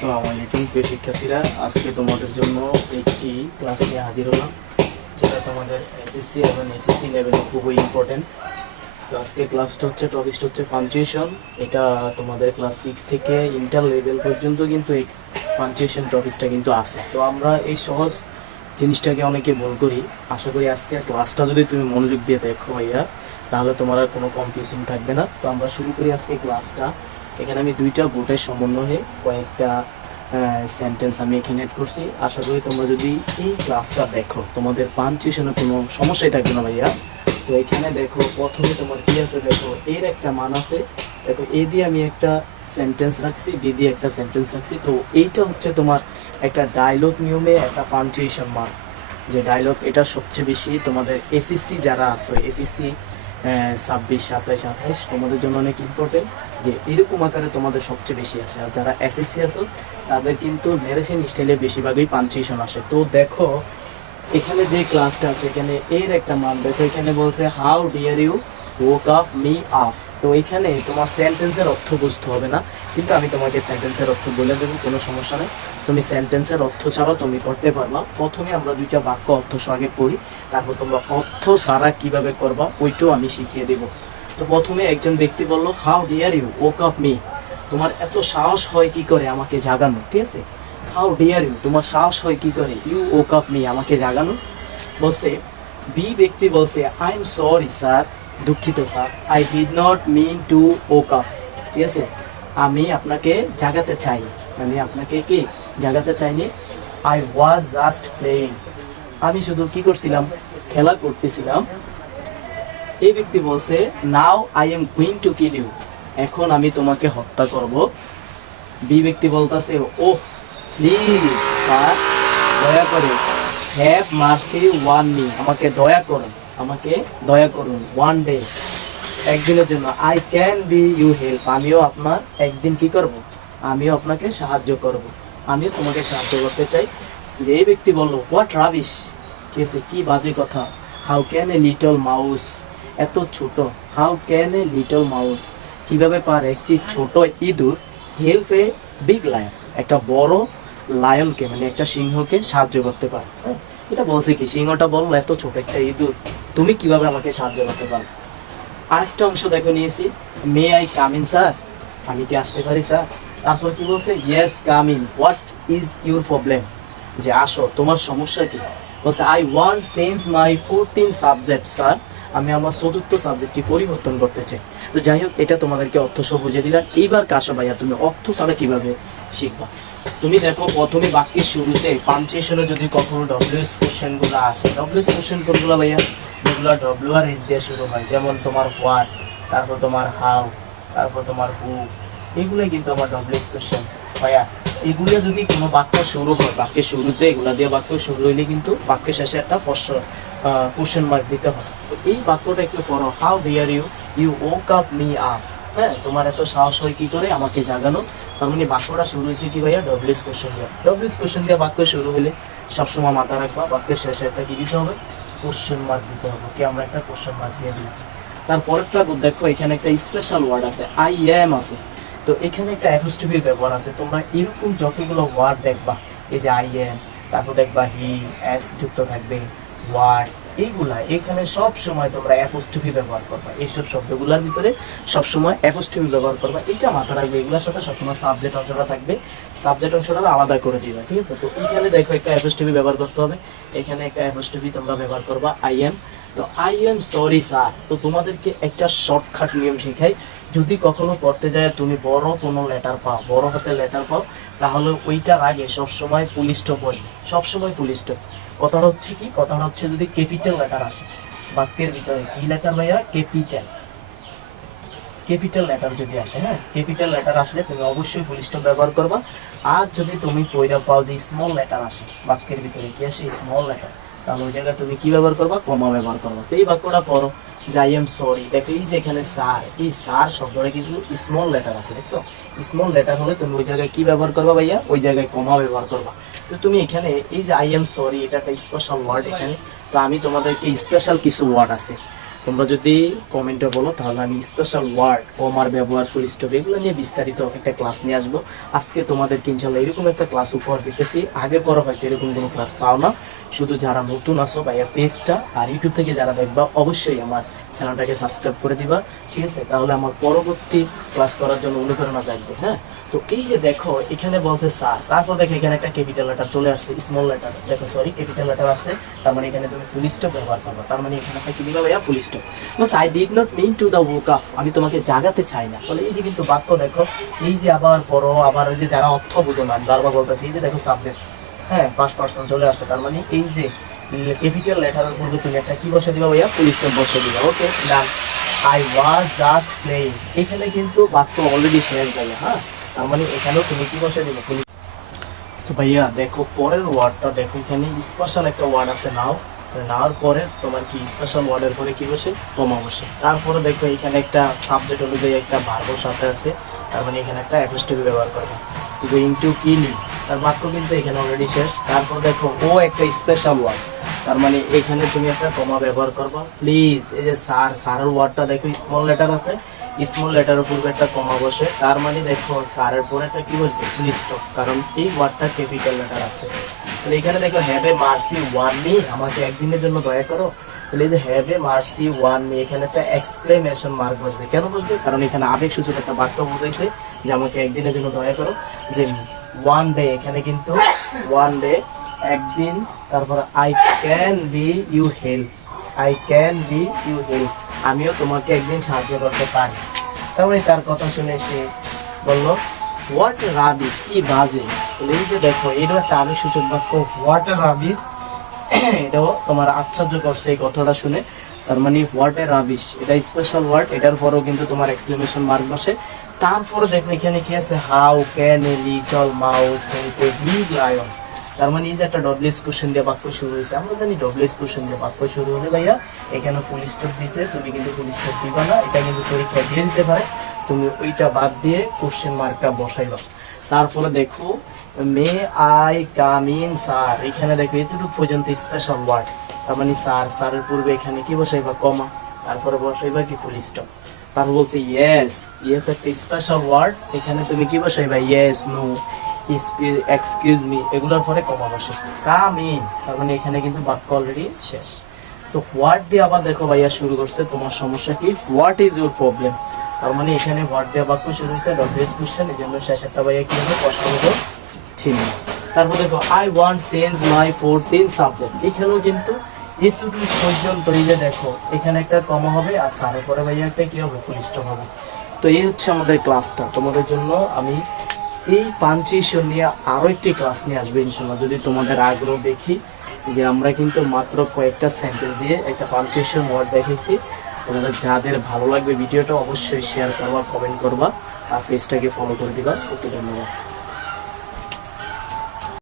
আসসালামু আলাইকুম প্রিয় শিক্ষার্থীরা, আজকে তোমাদের জন্য একটি ক্লাস নিয়ে হাজির হলাম, যেটা তোমাদের এসএসসি এবং এসএসসি লেভেলে খুবই ইম্পর্টেন্ট। তো আজকে ক্লাসটা হচ্ছে, টপিকটা হচ্ছে পাঞ্চুয়েশন। এটা তোমাদের ক্লাস 6 থেকে ইন্টার লেভেল পর্যন্ত কিন্তু এই পাঞ্চুয়েশন টপিকটা কিন্তু আছে। তো আমরা এই সহজ জিনিসটাকে অনেকে ভুল করি। আশা করি আজকে ক্লাসটা যদি তুমি মনোযোগ দিয়ে দেখো ভাইয়া, তাহলে তোমার আর কোনো কনফিউশন থাকবে না। তো আমরা শুরু করি আজকে ক্লাসটা। এখানে আমি দুইটা বোর্ডের সমন্বয়ে কয়েকটা সেন্টেন্স আমি এখানে অ্যাড করছি। আশা করি তোমরা যদি এই ক্লাসটা দেখো তোমাদের পাঞ্চুয়েশনে কোনো সমস্যাই থাকবে না ভাইয়া। তো এখানে দেখো, প্রথমে তোমার কি আছে দেখো, এর একটা মান আছে। দেখো এ দিয়ে আমি একটা সেন্টেন্স রাখছি, বি দিয়ে একটা সেন্টেন্স রাখছি। তো এইটা হচ্ছে তোমার একটা ডায়লগ নিয়মে একটা পাঞ্চুয়েশন মান। যে ডায়লগ এটা সবচেয়ে বেশি তোমাদের এসএসসি যারা আছে, এসএসসি 26, 27, 28 তোমাদের জন্য অনেক ইম্পর্টেন্ট, যে এরকম আকারে তোমাদের সবচেয়ে বেশি আসে। আর যারা এসএসসি আছো তাদের কিন্তু নেরেশন স্টাইলে বেশিরভাগই পাঞ্চুয়েশন আসে। তো দেখো এখানে যে ক্লাসটা আছে, এখানে এর একটা মান দেখো, এখানে বলছে how dare you woke up me up। তো এখানে তোমার সেন্টেন্সের অর্থ বুঝতে হবে না, কিন্তু আমি তোমাকে সেন্টেন্সের অর্থ বলে দেবো, কোনো সমস্যা নেই। তুমি সেন্টেন্সের অর্থ ছাড়াও তুমি করতে পারবা। প্রথমে আমরা দুইটা বাক্য অর্থ সহ আগে পড়ি, তারপর তোমরা অর্থ ছাড়া কিভাবে করবা ওইটাও আমি শিখিয়ে দেবো। তো প্রথমে একজন ব্যক্তি বললো how dare you woke up me। তোমার এত সাহস হয় কি করে আমাকে জাগানো, ঠিক আছে? হাউ ডিয়ার ইউ, তোমার সাহস হয় কি করে, ইউ woke up me, আমাকে জাগানো। বলছে বি ব্যক্তি বলছে আই এম সরি স্যার, দুঃখিত sir, I did not mean to woke up. ঠিক আছে, আমি আপনাকে জাগাতে চাই, মানে আপনাকে কি জাগাতে চাইনি। আই ওয়াজ জাস্ট প্লেইং, আমি শুধু কি করছিলাম, খেলা করতেছিলাম। এই ব্যক্তি বলছে now I am going to kill you, এখন আমি তোমাকে হত্যা করব। বি ব্যক্তি বলতেছে ও প্লিজ স্যার, দয়া করে, হ্যাভ মার্সি ওয়ান মি, আমাকে দয়া করুন, আমাকে দয়া করুন, ওয়ান ডে, একদিনের জন্য, I can be you help, আমিও আপনার একদিন কি করব, আমিও আপনাকে সাহায্য করব, আমিও তোমাকে সাহায্য করতে চাই। যে এই ব্যক্তি বলল হোয়াট রাবিশ, ঠিক আছে, কি বাজে কথা। How can a little mouse, এত ছোট, how can a little mouse, কিভাবে পারে একটি ছোট ইঁদুর, হেল্প এ বিগ লায়ন, একটা বড় লায়নকে মানে একটা সিংহকে সাহায্য করতে পারে। হ্যাঁ, এটা বলছে কি, সিংহটা বললো এত ছোট একটা ইঁদুর তুমি কিভাবে আমাকে সাহায্য করতে পারো। আরেকটা অংশ দেখো নিয়েছি, may I come in sir, আমি কি আসতে পারি স্যার। তারপর কি বলছে, yes come in, what is your problem, যে আসো, তোমার সমস্যা কি। বলছে I want change my 14 subject sir, আমি আমার চতুর্থ সাবজেক্টটি পরিবর্তন করতে চাই। তো যাই হোক, এটা তোমাদেরকে অর্থ সহ বুঝিয়ে দিলাম। এইবার কাশো ভাইয়া, তুমি অর্থ ছাড়া কিভাবে শিখবা। তুমি দেখো প্রথমে বাক্যের শুরুতে পাঞ্চুয়েশনে যদি কখনো ডব্লিউএস কোশ্চেন গুলো আসে, ডব্লিউএস কোশ্চেন কোনগুলো ভাইয়া, যেগুলো ডব্লিউ আর এস দিয়ে শুরু হয়, যেমন তোমার হোয়াট, তারপর তোমার হাউ, তারপর তোমার হু, এগুলোই কিন্তু আমার ডব্লিউএস কোশ্চেন ভাইয়া। এগুলো যদি কোনো বাক্য শুরু হয়, বাক্যের শুরুতে এগুলা দিয়ে বাক্য শুরু হইলে কিন্তু বাক্যের শেষে একটা কোশ্চেন মার্ক দিতে হয়। তো এই বাক্যটা একটু পড়ো, how dare you, you woke up me up, হ্যাঁ, তোমার এত সাহস হয় কি করে আমাকে জাগানো। তার মানে বাক্যটা শুরু হয়েছে কি ভাইয়া, ডব্লিউএস কোশ্চেন দিয়ে। ডব্লিউএস কোশ্চেন দিয়ে বাক্য শুরু হলে সবসময় মাথা রাখবা, বাক্যের শেষে একটা কি দিতে হবে, কোশ্চেন মার্ক দিতে হবে। কি আমরা একটা কোশ্চেন মার্ক দিয়ে দিই। তারপরেরটা দেখো, এখানে একটা স্পেশাল ওয়ার্ড আছে, আই এম আছে। তো এখানে একটা অ্যাপোস্ট্রফির ব্যবহার আছে। তোমরা এরকম যতগুলো ওয়ার্ড দেখবা, এই যে আই এম, তারপর দেখবা হি, এস যুক্ত থাকবে, ওয়ার্ডস, এইগুলা এখানে সব সময় তোমরা অ্যাপোস্ট্রফি ব্যবহার করবা। এইসব শব্দগুলোর ভিতরে সব সময় অ্যাপোস্ট্রফি ব্যবহার করবা, এটা মাথা রাখবে। এগুলোর সাথে সবসময় সাবজেক্ট অংশটা থাকবে, সাবজেক্ট অংশটা আলাদা করে দিবা, ঠিক আছে। তো এখানে দেখো একটা অ্যাপোস্ট্রফি ব্যবহার করতে হবে, এখানে একটা অ্যাপোস্ট্রফি তোমরা ব্যবহার করবা, আই এম। তো আই এম সরি স্যার, তো তোমাদেরকে একটা শর্টকাট নিয়ম শেখাই। যদি কখনো পড়তে যায় তুমি বড় কোনো লেটার পাও, বড় হাতে লেটার পাও, তাহলে ওইটার আগে সবসময় ফুল স্টপ বসবে, সবসময় ফুল স্টপ। কথাটা হচ্ছে কি, কথাটা হচ্ছে যদি ক্যাপিটাল লেটার আসে বাক্যের ভিতরে, কি লেটার ভাইয়া, ক্যাপিটাল, ক্যাপিটাল লেটার যদি আসে, হ্যাঁ, ক্যাপিটাল লেটার আসলে তুমি অবশ্যই ফুল স্টপ ব্যবহার করবা। আর যদি তুমি পয়রা পাও যে স্মল লেটার আসে বাক্যের ভিতরে, কি আসে, স্মল লেটার, তাহলে ওই জায়গায় তুমি কি ব্যবহার করবা, কমা ব্যবহার করবা। তো এই বাক্যটা পড়ো, যে আই এম সরি, দেখো এই যে এখানে স্যার, এই স্যার শব্দটা কিছু স্মল লেটার আছে, দেখছো, স্মল লেটার হলে তুমি ওই জায়গায় কি ব্যবহার করবা ভাইয়া, ওই জায়গায় কমা ব্যবহার করবা। তো তুমি এখানে এই যে আই এম সরি, এটা একটা স্পেশাল ওয়ার্ড এখানে। তো আমি তোমাদেরকে স্পেশাল কিছু ওয়ার্ড আছে, তোমরা যদি কমেন্টে বলো তাহলে আমি স্পেশাল ওয়ার্ড, কমার ব্যবহার, ফুল স্টপ এগুলো নিয়ে বিস্তারিত একটা ক্লাস নিয়ে আসবো। আজকে তোমাদেরকে ইনশাল্লাহ এরকম একটা ক্লাস উপহার দিতেছি। আগে পরে হয়তো এরকম কোনো ক্লাস পাও না। শুধু যারা নতুন আসো ভাইয়া পেজটা আর ইউটিউব থেকে যারা দেখবা অবশ্যই আমার চ্যানেলটাকে সাবস্ক্রাইব করে দিবা, ঠিক আছে? তাহলে আমার পরবর্তী ক্লাস করার জন্য অনুপ্রেরণা জাগবে। হ্যাঁ, তো এই যে দেখো এখানে বলছে স্যার, তারপর দেখো এখানে একটা ক্যাপিটাল লেটার চলে আসছে, স্মল লেটার দেখো, সরি ক্যাপিটাল লেটার আসছে, তার মানে এখানে তুমি ফুল স্টপ ব্যবহার করবে। তার মানে এখানে একটা কি দিবা ভাইয়া? Full stop. বলছে I did not mean to the woke up, আমি তোমাকে জাগাতে চাই না। বলে এই যে কিন্তু বাক্য দেখো, এই যে আবার পড়ো, আবার ওই যে যারা অর্থ বুঝো না বারবার বলতেছে, এই যে দেখো সাবজেক্ট, হ্যাঁ ফার্স্ট পারসন চলে আসছে। তার মানে এই যে ক্যাপিটাল লেটারের পূর্বে তুমি একটা কি বসে দিবা ভাইয়া? ফুল স্টপ বসে দিবা। ওকে ডান। আই ওয়াজ জাস্ট প্লেইং, এখানে কিন্তু বাক্য অলরেডি শেষ যাবে। হ্যাঁ, তার মানে এখানেও তুমি কি বসে দিবে? ফুল। তো ভাইয়া দেখো পরের ওয়ার্ডটা দেখো, এখানে স্পেশাল একটা ওয়ার্ড আছে নাও, নেওয়ার পরে তোমার কি স্পেশাল ওয়ার্ডের পরে কি বসে? কমা বসে। তারপরে দেখো এখানে একটা সাবজেক্ট অনুযায়ী একটা ভার্বও সাথে আছে, তার মানে এখানে একটা অ্যাপোস্ট্রফি ব্যবহার করবে। গোয়িং টু কিল ইউ, তার বাক্য কিন্তু এখানে অলরেডি শেষ। তারপর দেখো ও একটা স্পেশাল ওয়ার্ড, তার মানে এখানে তুমি একটা কমা ব্যবহার করবা। প্লিজ, এই যে স্যার, স্যারের ওয়ার্ডটা দেখো স্মল লেটার আছে, স্মল লেটারের পূর্বে একটা কমা বসে। তার মানে দেখো স্যারের পরে একটা কি বলবে? ফুল স্টপ, কারণ এই ওয়ার্ডটা ক্যাপিটাল লেটার আছে। তাহলে এখানে দেখো have a mercy one me, আমাকে একদিনের জন্য দয়া করো। তাহলে এই যে have a mercy one me, এখানে একটা এক্সক্লেমেশন মার্ক বসবে। কেন বসবে? কারণ এখানে আবেগ সূচক একটা বাক্য বোঝাইছে যে আমাকে একদিনের জন্য দয়া করো। যে ওয়ান ডে, এখানে কিন্তু ওয়ান ডে একদিন, তারপর I can be you help, I can be you help, আমিও তোমাকে একদিন সাহায্য করতে পারি। তারপরে তার কথা শুনে সে বললো হোয়াট রাবিশ, কি বাজে। এই যে দেখো এটা একটা আবেগ সূচক বাক্য, হোয়াট রাবিশ, এটাও তোমার আশ্চর্য করছে এই কথাটা শুনে। তার মানে হোয়াট এ রাবিশ, এটা স্পেশাল ওয়ার্ড, এটার পরেও কিন্তু তোমার এক্সক্লেমেশন মার্ক বসে। তারপরে দেখো এখানে কি আছে? How can a little mouse help a big lion, তার মানে এই যে একটা ডব্লিউএস কোশ্চেন দিয়ে বাক্য শুরু হয়েছে। আমরা জানি ডব্লিউএস কোশ্চেন দিয়ে বাক্য শুরু হলে ভাইয়া এখানে ফুল স্টপ দিছে, তুমি কিন্তু ফুল স্টপ দিবা না, এটা কিন্তু পরীক্ষা দিয়ে দিতে পারে। তুমি ওইটা বাদ দিয়ে কোশ্চেন মার্কটা বসাইবা। তারপরে দেখো may I come in sir, এখানে দেখো এতটুকু পর্যন্ত স্পেশাল ওয়ার্ড, তার মানে স্যার, স্যারের পূর্বে এখানে কি বসাইবা? কমা, তারপরে বসাইবা কি? Full stop. তারপর বলছে ইয়েস, ইয়েস একটা স্পেশাল ওয়ার্ড, এখানে তুমি কি বসাইবা? ইয়েস, নো, এক্সকিউজ মি, এগুলোর পরে কমা বসে। কাম ইন, তার মানে এখানে কিন্তু বাক্য অলরেডি শেষ। তো হোয়াট দিয়ে আবার দেখো ভাইয়া শুরু করছে, তোমার সমস্যা কি? হোয়াট ইজ ইউর প্রবলেম, তার মানে এখানে হোয়াট দিয়ে বাক্য শুরু হয়েছে, ডব্লিউএস কোশ্চেন, এই জন্য শেষ একটা ভাইয়া কি হবে? প্রশ্নবোধক চিহ্ন। তারপর দেখো I want change my 14 subject, এখানেও কিন্তু এতটুকু পর্যন্ত এই যে দেখো এখানে একটা কমা হবে, আর সারের পরে ভাইয়া একটা কি হবে? ফুল স্টপ হবে। তো এই হচ্ছে আমাদের ক্লাসটা। তোমাদের জন্য আমি এই পাঞ্চুয়েশন নিয়ে আরো একটি ক্লাস নিয়ে আসবে ইনশাল্লাহ, যদি তোমাদের আগ্রহ দেখি যে আমরা কিন্তু মাত্র কয়েকটা সেন্টেন্স দিয়ে একটা পাঞ্চুয়েশন ওয়ার্ড দেখেছি। তোমাদের যাদের ভালো লাগবে ভিডিওটা অবশ্যই শেয়ার করবা, কমেন্ট করবা, আর পেজটাকে ফলো করে দিবা। ওকে, ধন্যবাদ।